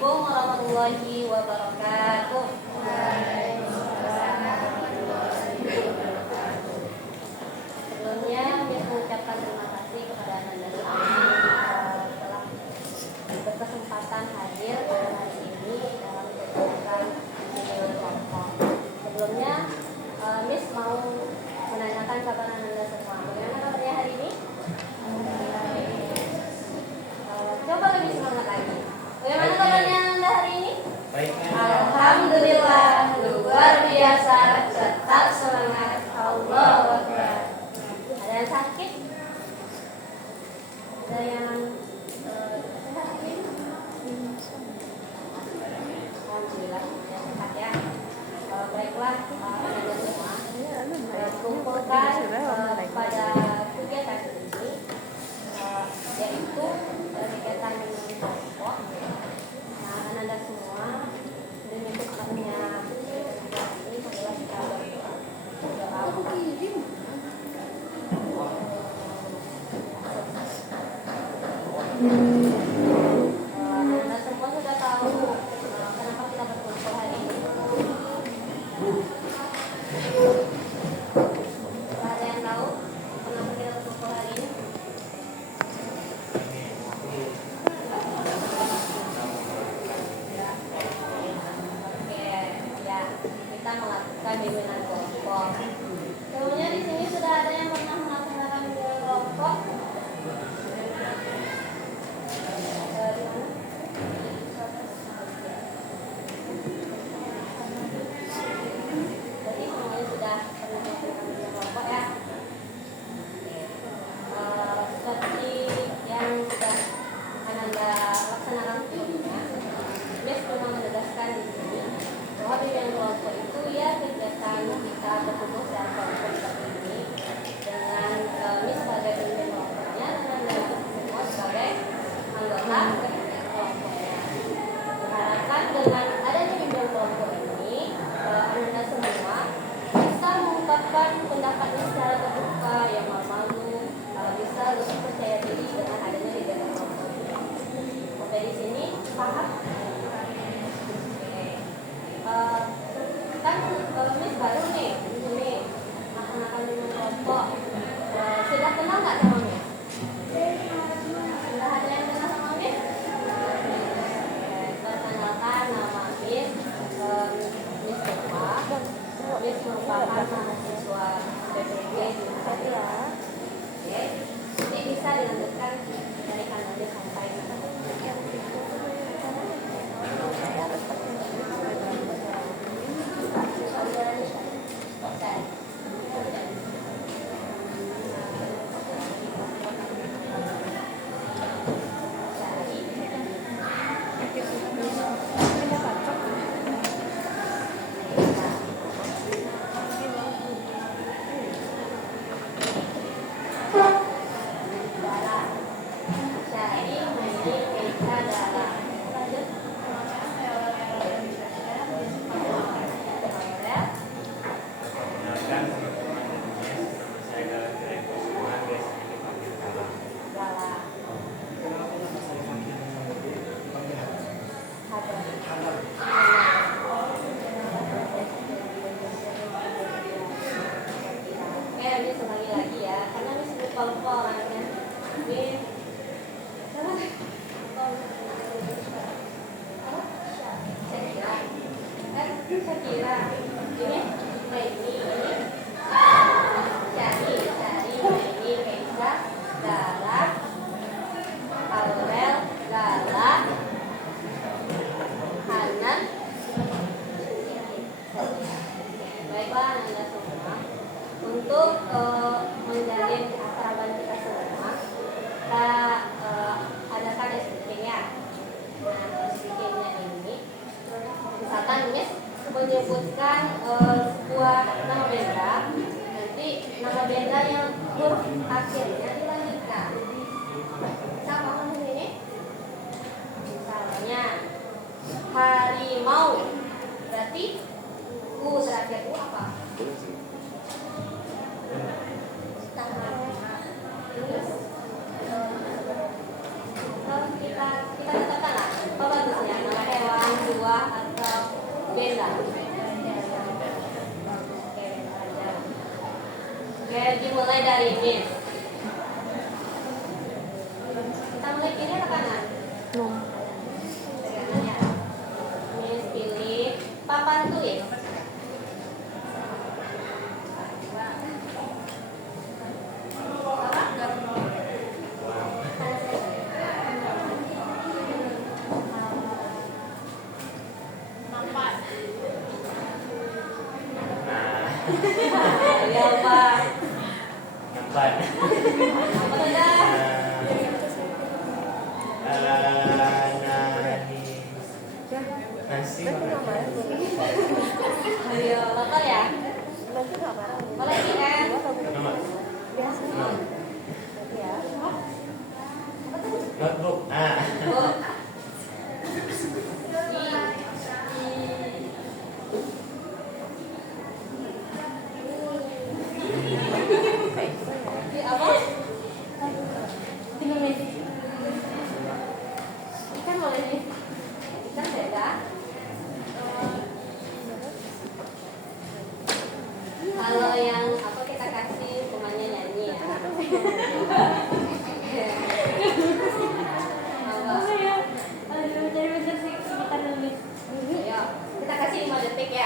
Assalamualaikum warahmatullahi wabarakatuh. Sebelumnya, Miss mengucapkan terima kasih kepada Anda semua telah berkesempatan hadir pada hari ini dalam kegiatan video kelompok. Sebelumnya, Miss mau menanyakan kabar Anda semua. Bagaimana kabarnya hari ini? Coba lebih semangat lagi. Bagaimana kabarnya Anda hari ini? Baik. Alhamdulillah, luar biasa, tetap semangat. Allahu Akbar. Ada yang sakit? Ada yang sehat ini? Alhamdulillah, yang sehat ya. Baiklah, Anda semua kumpulkan pada kegiatan ini, yaitu kegiatan kelompok. Nah, Anda semua demi kesehatannya ini adalah kita berdoa. Anda semua sudah tahu kenapa kita berkumpul hari ini. Ada yang tahu kenapa kita berkumpul hari ini? Kita melakukan bimbingan kelompok. Sebelumnya di sini sudah ada yang pernah melaksanakan bimbingan kelompok? Dari mana? Jadi semuanya sudah pernah melakukan bimbingan kelompok ya. Seperti yang sudah akan Anda laksanakan sebelumnya, Miss pernah menegaskan di sini bahwa bimbingan kelompok itu ya kegiatan kita berkumpul secara kelompok seperti ini dengan Miss sebagai pemimpin kelompoknya dan Anda semua sebagai anggota kelompoknya. Diharapkan dengan adanya bimbingan kelompok ini, Anda semua bisa mengungkapkan pendapatnya secara terbuka, yang malu-malu, bisa lebih percaya diri dengan adanya bimbingan kelompok ini. Sampai di sini paham? Kan Miss baru nih di sini melaksanakan bimbingan kelompok. Sudah kenal nggak sama Miss? Sudah ada yang kenal sama Miss? Perkenalkan, nama Miss Miss Eva. Miss merupakan mahasiswa PPG di Madura. Oke, ini bisa dilanjutkan dari kanalnya sampai untuk menjalin keakraban kita semua, kita adakan SPK-nya. Nah, SPK-nya ini, misalkan Miss menyebutkan sebuah nama benda, nanti nama benda yang huruf akhirnya dilanjutkan. Bisa paham ini? Misalnya harimau, berarti U terakhir U apa? Kita tetapkan lah, apa bagusnya nama beda. Oke, beda. Oke, dimulai dari Miss. Kita mulai kiri atau kanan? Kanan ya. Miss pilih papan tulis. Ya Pak. Nampak. Apa sudah? Nasi. Ayo, lapar ya? Boleh lagi kan? Nama. Notebook. Bu. Di apa? Ditulis. Ikan boleh nih. Ikan beda. Kalau yang apa kita kasih hukumannya nyanyi ya. Apa? Ayo, kita kasih 5 detik ya.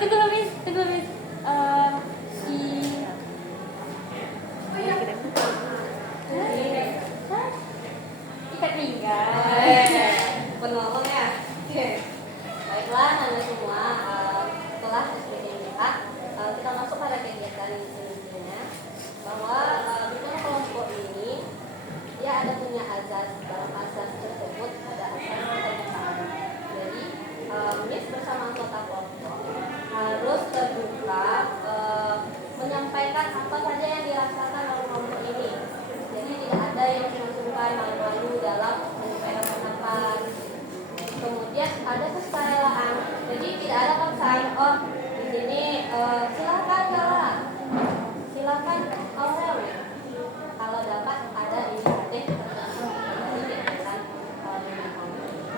Tunggu, Miss. Ikat pinggang. Penolong ya. Baiklah, Anda semua telah SPDMA. Kita masuk pada kegiatan intinya bahwa di dalam kelompok ini dia ada punya azas. Dalam azas tersebut ada azas keterbukaan. Jadi Miss bersama anggota kelompok harus terbuka menyampaikan apa saja yang dirasakan oleh kelompok ini. Jadi tidak ada yang sungkan malu-malu dalam menyampaikan pendapat. Kemudian ada kesukarelaan. Jadi tidak ada paksaan. Oh, di sini silakan kalah, silakan Aurel. Kalau dapat ada inisiatif tertentu.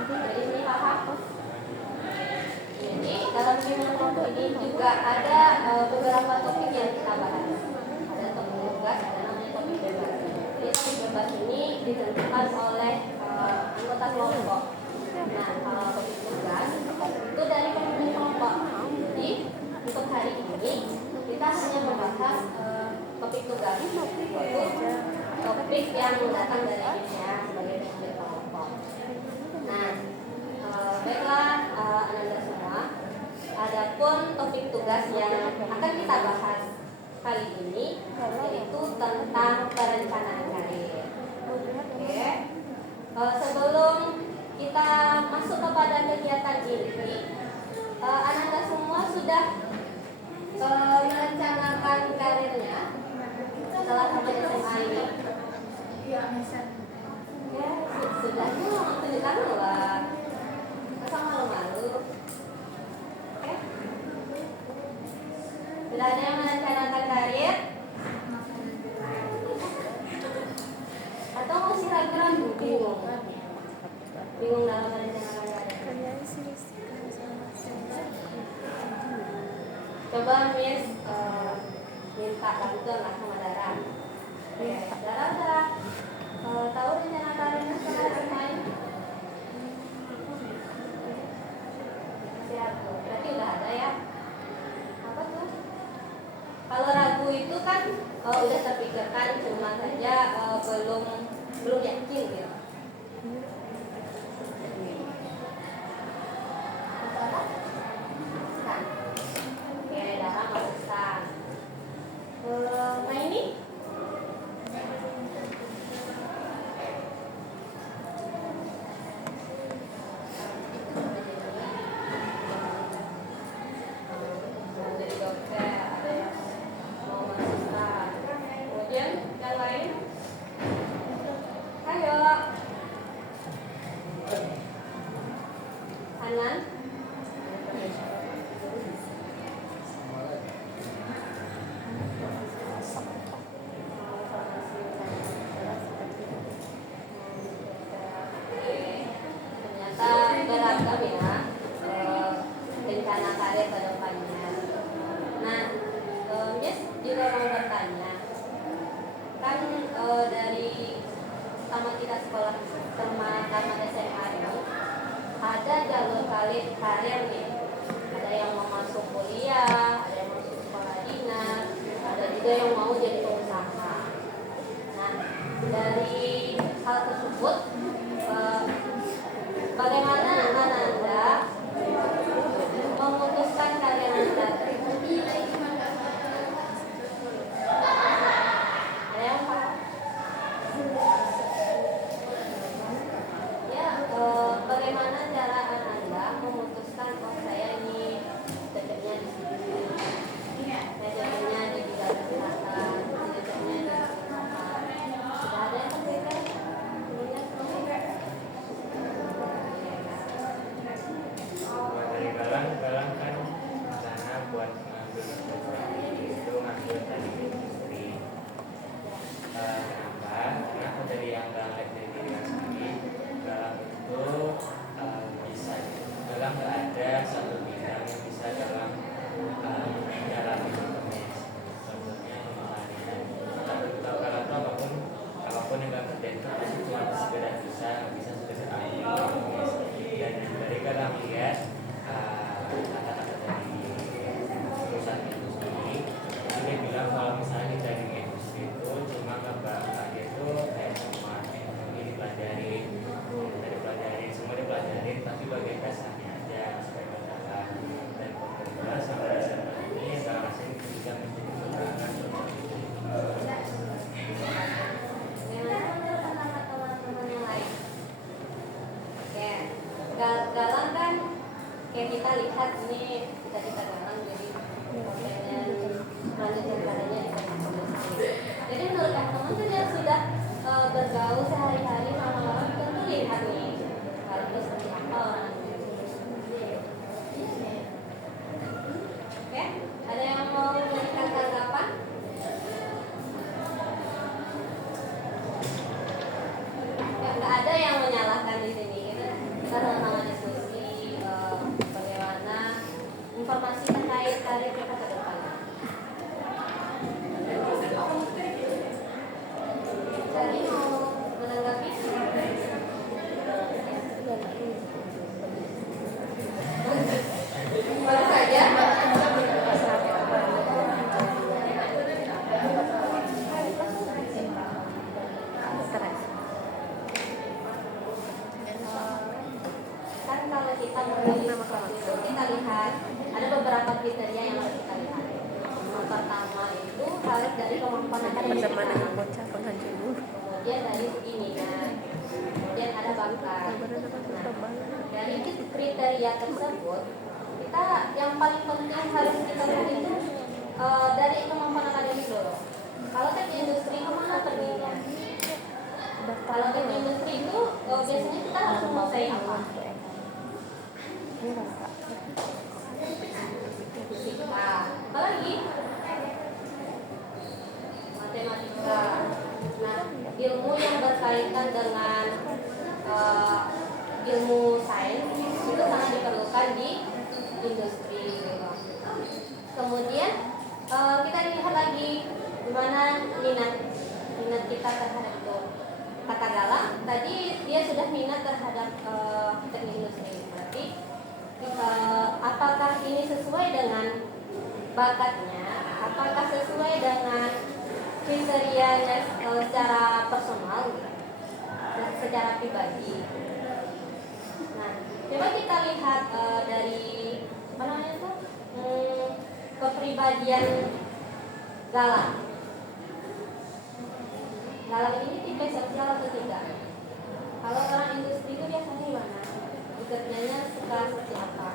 Jadi ini paham? Jadi dalam bimbingan kelompok ini juga ada beberapa topik yang kita bahas. Ada topik tugas, ada namanya topik bebas. Jadi topik bebas ini ditentukan oleh anggota kelompok. Nah, kalau topik tugas itu dari pemimpin kelompok. Jadi untuk hari ini kita hanya membahas topik tugas, yaitu topik yang datang dari Indonesia sebagai pemimpin kelompok. Nah, baiklah Anda semua. Adapun topik tugas yang akan kita bahas kali ini yaitu tentang perencanaan karir. Oke. Sebelum kita masuk kepada kegiatan ini, Anda semua sudah merencanakan karirnya setelah tamat SMA ini? Ya, sudah. Tunjukkan lah. Masa malu-malu? Oke. Sudah ada yang merencanakan karir? Atau masih ragu-ragu? Bingung dalam merencanakan karir? Coba Miss minta bantuan lah sama Dara. Dara tahu rencana karirnya setelah SMA ini? Siap, berarti udah ada ya. Apa tuh? Kalau ragu itu kan udah terpikirkan, cuma saja belum yakin gitu. Kan? Oke, Dara nggak usah. Nah ini? Jadi dokter, ada yang mau masukkan. Kemudian yang lain? Ayo. Hanan. Ternyata beragam ya sekolah tamat SMA ini ada jalur karir nih. Ada yang mau masuk kuliah, ada yang masuk sekolah dinas, ada juga yang mau jadi pengusaha. Nah, dari hal tersebut, bagaimana Ananda memutuskan karir Anda? Ada yang paham? Ya, bagaimana cara Ananda memutuskan saya ini cocoknya di sini, saya cocoknya di bidang kesehatan, saya cocoknya di apa? Sudah ada yang berbeda? Dari galang kan sana buat ngambil itu ngambil tadi industri. Kenapa? Karena aku dari yang galang dari diri sendiri, galang itu bisa galang nggak ada satu bidang yang bisa galang menjalani bisnis. Contohnya kemarin kalau galang itu apapun yang galang kerjain itu pasti cuma sekedar bisa sekedar bisnis. Dan dari galang lihat kata-kata dari perusahaan itu sendiri, dia bilang kalau misalnya kita di industri itu cuma nggak dia itu kayak semua ini dipelajari semua dipelajarin, tapi bagian dasarnya aja supaya berjalan. Dan kemudian sampai dasar ini yang kalau asing bisa menjadi pegangan. Galang kan kayak kita lihat ini kita galang jadi pengen melanjutkan karirnya di industri. Jadi menurut teman-teman tuh yang sudah bergaul sehari-hari sama orang tentu lihat nih galang itu seperti apa orang. Oke, ada yang mau memberikan tanggapan? Ya, nggak ada yang menyalahkan di sini. Kita sama-sama diskusi bagaimana informasi terkait karir kita ke depan. Jadi mau menanggapi? Baru saja. Kan kalau kita memilih seperti itu, kita lihat ada beberapa kriteria yang harus kita lihat. Yang pertama itu harus dari kemampuan akademik kita. Kemudian dari segi minat, kemudian ada bakat. Nah, dari kriteria tersebut, kita yang paling penting harus kita lihat itu dari kemampuan akademik dulu. Kalau ke industri kemana perginya? Kalau ke industri itu biasanya kita harus menguasai apa? Fisika, apa lagi? Matematika. Nah, ilmu yang berkaitan dengan ilmu sains itu sangat diperlukan di industri. Kemudian kita lihat lagi gimana minat kita terhadap itu. Kata Galang tadi dia sudah minat terhadap teknik industri. Berarti apakah ini sesuai dengan bakatnya? Apakah sesuai dengan kriterianya secara personal, secara pribadi? Nah, coba kita lihat dari apa namanya itu kepribadian Galang. Galang ini tipe sosial atau tidak? Kalau orang industri itu biasanya gimana? Bekerjanya suka seperti apa?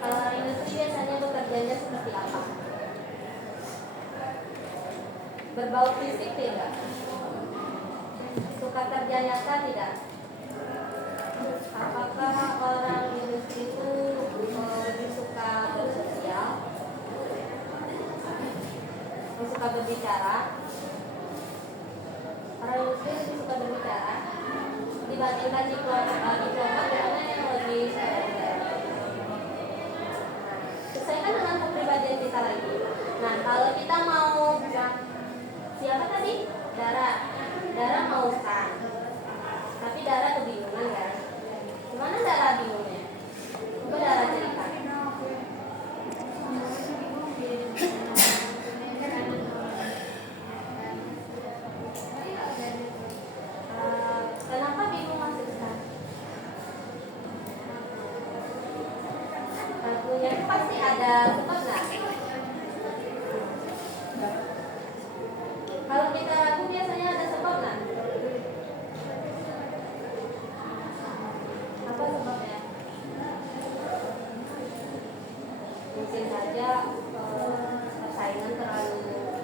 Kalau orang industri biasanya bekerjanya seperti apa? Berbau fisik tidak? Suka kerja nyata tidak? Apakah orang industri itu lebih suka bersosial? Suka berbicara? Orang industri lebih suka berbicara dibandingkan diplomat karena yang lebih sesuaikan dengan kepribadian kita lagi. Nah, kalau kita mau siapa tadi? Dara. Dara mau kan. Tapi Dara kebingungan kan? Gimana Dara bingungnya? Coba Dara cerita. Kenapa bingung Mas Rizka? Lagunya itu pasti ada sebab nggak? Kalau kita ragu biasanya ada sebab nggak? Apa sebabnya? Mungkin saja persaingan terlalu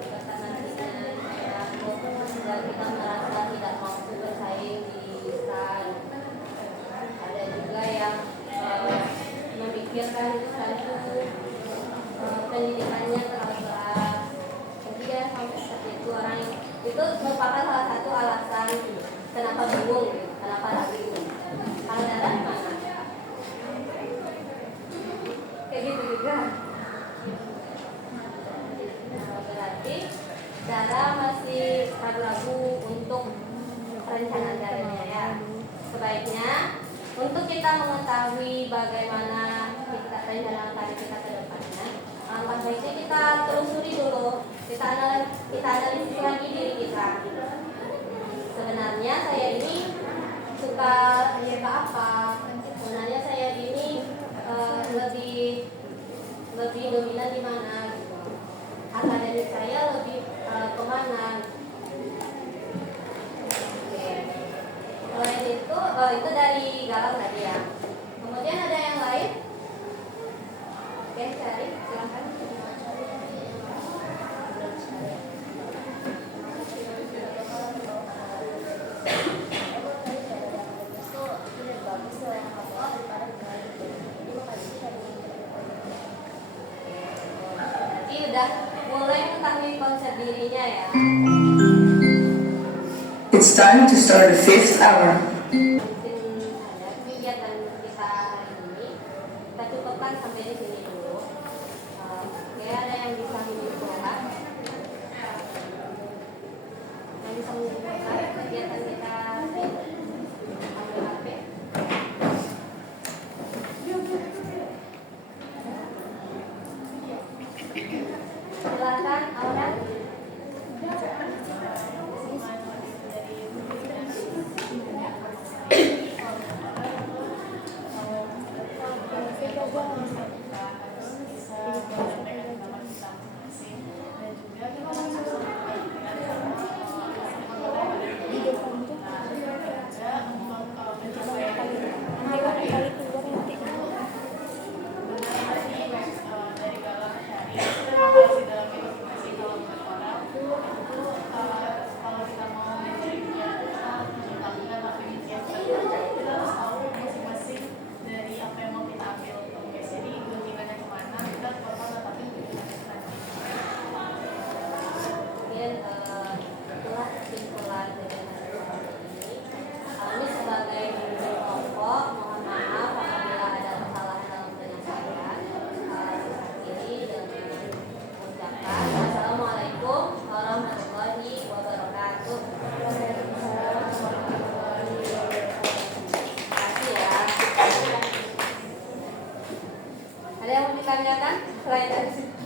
ketat nantinya, dan kita merasa tidak mampu bersaing di stan. Ada juga yang memikirkan stan itu pendidikannya terlalu berat. Jadi ya sampai seperti itu orang itu merupakan salah satu alasan kenapa bingung, kenapa ragu. Kalau Dara gimana? Kayak gitu juga. Berarti Dara masih ragu-ragu untuk perencanaan karirnya ya. Sebaiknya untuk kita mengetahui bagaimana kita rencana karir kita ke depannya, langkah baiknya kita telusuri dulu, kita analisis lagi diri kita. Sebenarnya saya ini suka apa? Sebenarnya saya ini lebih dominan di mana gitu. Akademik saya lebih kemana? Oke. Selain itu dari Galang tadi ya. Kemudian ada yang lain? Oke, cari silakan. Berarti udah mulai mengetahui konsep dirinya ya. It's time to start the 5th hour. Mungkin ada kegiatan kita hari ini kita cukupkan sampai di sini dulu. Oke, ada yang bisa menyimpulkan? Yang bisa menyimpulkan kegiatan kita ambil HP? Silakan, Aura. Itulah kesimpulan dari masalah ini. Kami sebagai pemimpin kelompok mohon maaf apabila ada kesalahan dalam penyampaian. Ini dengan mengucapkan Assalamualaikum warahmatullahi wabarakatuh. Terima kasih ya. Ada yang mau ditanyakan selain dari situ?